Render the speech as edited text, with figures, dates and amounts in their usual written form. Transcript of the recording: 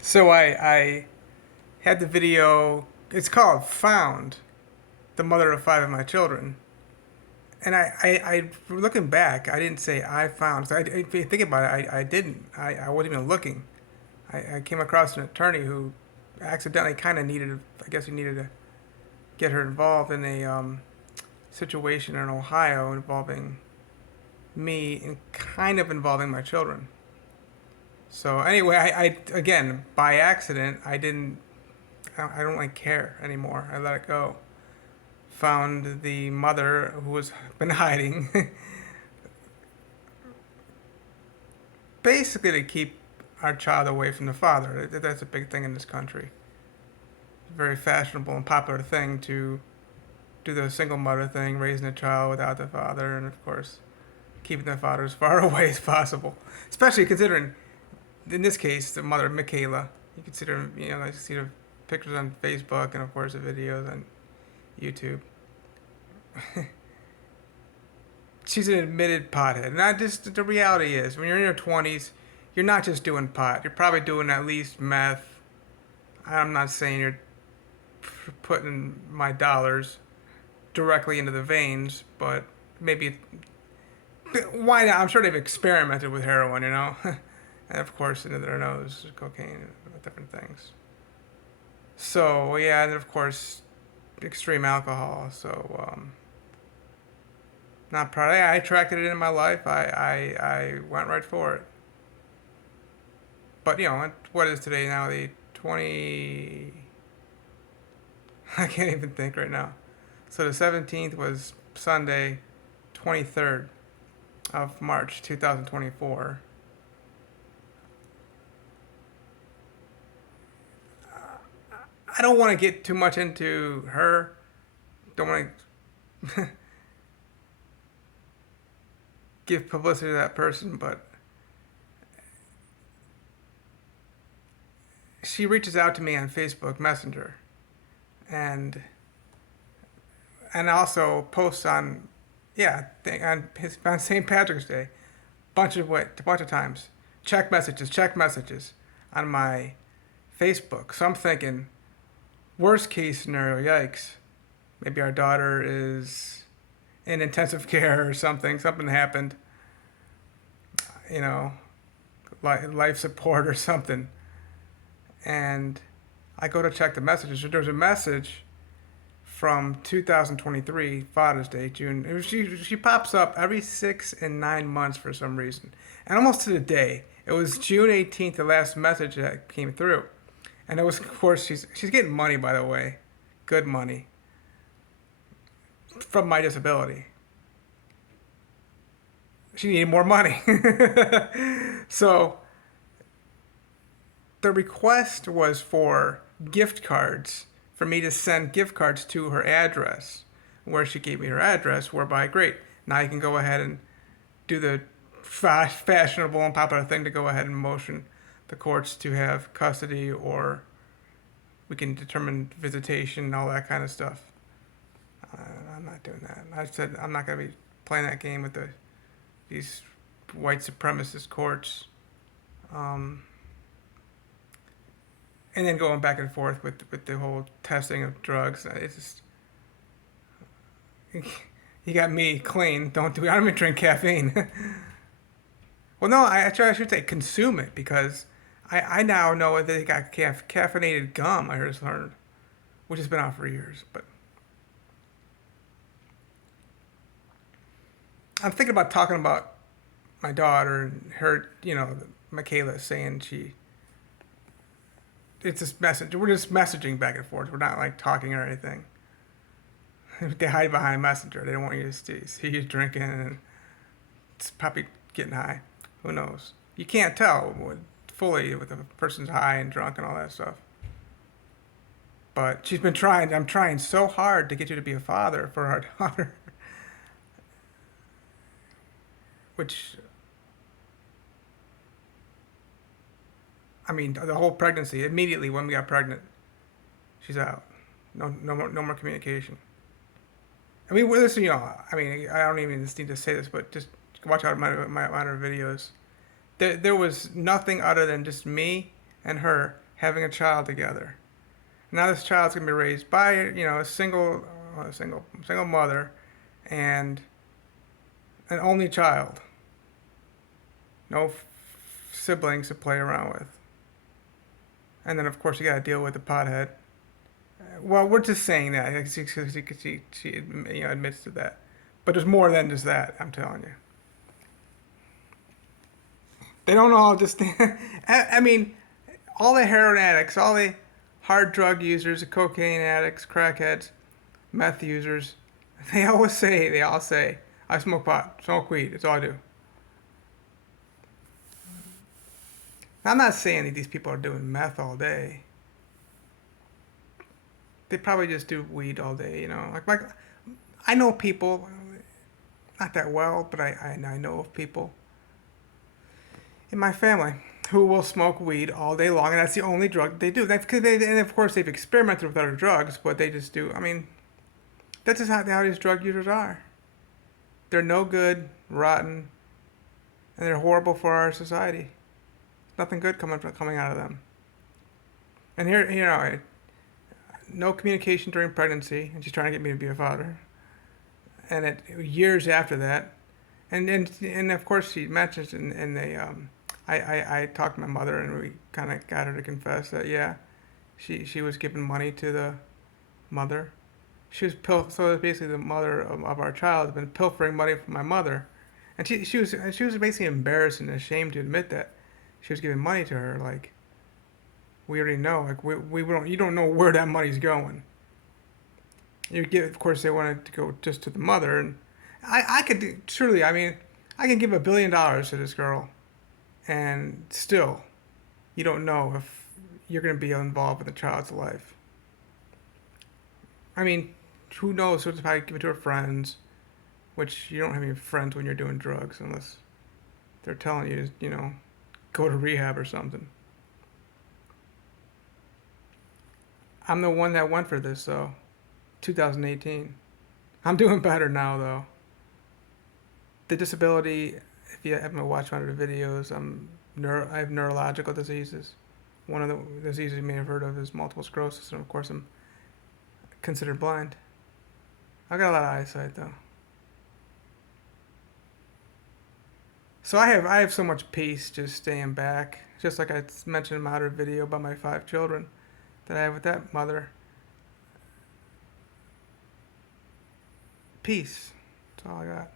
So I had the video. It's called "Found," the mother of five of my children. And I looking back, I didn't say I found. So if you think about it, I didn't. I wasn't even looking. I came across an attorney who accidentally kind of needed. I guess he needed to get her involved in a situation in Ohio involving me and kind of involving my children. So anyway, I again by accident I didn't. I don't like care anymore. I let it go. Found the mother who was been hiding, basically to keep our child away from the father. That's a big thing in this country. It's a very fashionable and popular thing to do the single mother thing, raising a child without the father, and of course, keeping the father as far away as possible. Especially considering, in this case, the mother, Michaela. You consider, I see the pictures on Facebook and of course the videos on YouTube. She's an admitted pothead. And I just the reality is, when you're in your 20s, you're not just doing pot. You're probably doing at least meth. I'm not saying you're putting my dollars directly into the veins, but maybe why not? I'm sure they've experimented with heroin, and of course into their nose, cocaine, and different things. So yeah, and of course extreme alcohol. So not proud. Yeah, I attracted it in my life. I went right for it. But what is today now? The 20. I can't even think right now. So the 17th was Sunday, 23rd of March 2024. I don't want to get too much into her. Don't want to give publicity to that person, but she reaches out to me on Facebook Messenger, and also posts on, yeah, on St. Patrick's Day, a bunch of times, check messages on my Facebook. So I'm thinking, worst case scenario, yikes, maybe our daughter is in intensive care or something. Something happened, you know, life support or something. And I go to check the messages. There's a message from 2023 Father's Day, June. She pops up every 6 and 9 months for some reason, and almost to the day. It was June 18th, the last message that came through, and it was, of course, she's getting money, by the way, good money from my disability. She needed more money, so the request was for gift cards, for me to send gift cards to her address, where she gave me her address, whereby, great, now you can go ahead and do the fashionable and popular thing to go ahead and motion the courts to have custody, or we can determine visitation and all that kind of stuff. Uh, I'm not doing that. I said I'm not going to be playing that game with these white supremacist courts. Um, and then going back and forth with the whole testing of drugs. It's just you got me clean. Don't do. I don't even drink caffeine. Well, no, I should say consume it, because I now know that they got caffeinated gum. I just learned, which has been out for years. But I'm thinking about talking about my daughter and her. Michaela saying it's this message. We're just messaging back and forth. We're not like talking or anything. They hide behind Messenger. They don't want you to see you drinking and it's probably getting high. Who knows? You can't tell fully if a person's high and drunk and all that stuff. But she's been trying. I'm trying so hard to get you to be a father for our daughter, which, I mean, the whole pregnancy. Immediately when we got pregnant, she's out. No more communication. I mean, well, listen, I mean, I don't even need to say this, but just watch out my videos. There was nothing other than just me and her having a child together. Now this child's gonna be raised by a single mother, and an only child, no siblings to play around with, and then of course you gotta deal with the pothead. Well, we're just saying that because she admits to that, but there's more than just that. I'm telling you, they don't all just. I mean, all the heroin addicts, all the hard drug users, the cocaine addicts, crackheads, meth users, they all say, I smoke pot, smoke weed, that's all I do. I'm not saying that these people are doing meth all day. They probably just do weed all day, Like I know people, not that well, but I know of people in my family who will smoke weed all day long, and that's the only drug they do. And of course they've experimented with other drugs, but they just do. I mean, that's just how these drug users are. They're no good, rotten, and they're horrible for our society. Nothing good coming out of them. And here, no communication during pregnancy, and she's trying to get me to be a father. And years after that, and of course she mentions in the I talked to my mother, and we kind of got her to confess that she was giving money to the mother. So basically the mother of our child had been pilfering money from my mother, and she was basically embarrassed and ashamed to admit that she was giving money to her. Like, we already know, like we don't you don't know where that money's going. Of course they wanted to go just to the mother, and I could surely, I mean, I can give $1 billion to this girl, and still, you don't know if you're going to be involved in the child's life. I mean, who knows? So probably give it to her friends, which you don't have any friends when you're doing drugs unless they're telling you, go to rehab or something. I'm the one that went for this, though. 2018. I'm doing better now, though. The disability, if you haven't watched one of the videos, I have neurological diseases. One of the diseases you may have heard of is multiple sclerosis, and of course I'm considered blind. I got a lot of eyesight, though. So I have so much peace just staying back. Just like I mentioned in my other video about my 5 children that I have with that mother. Peace. That's all I got.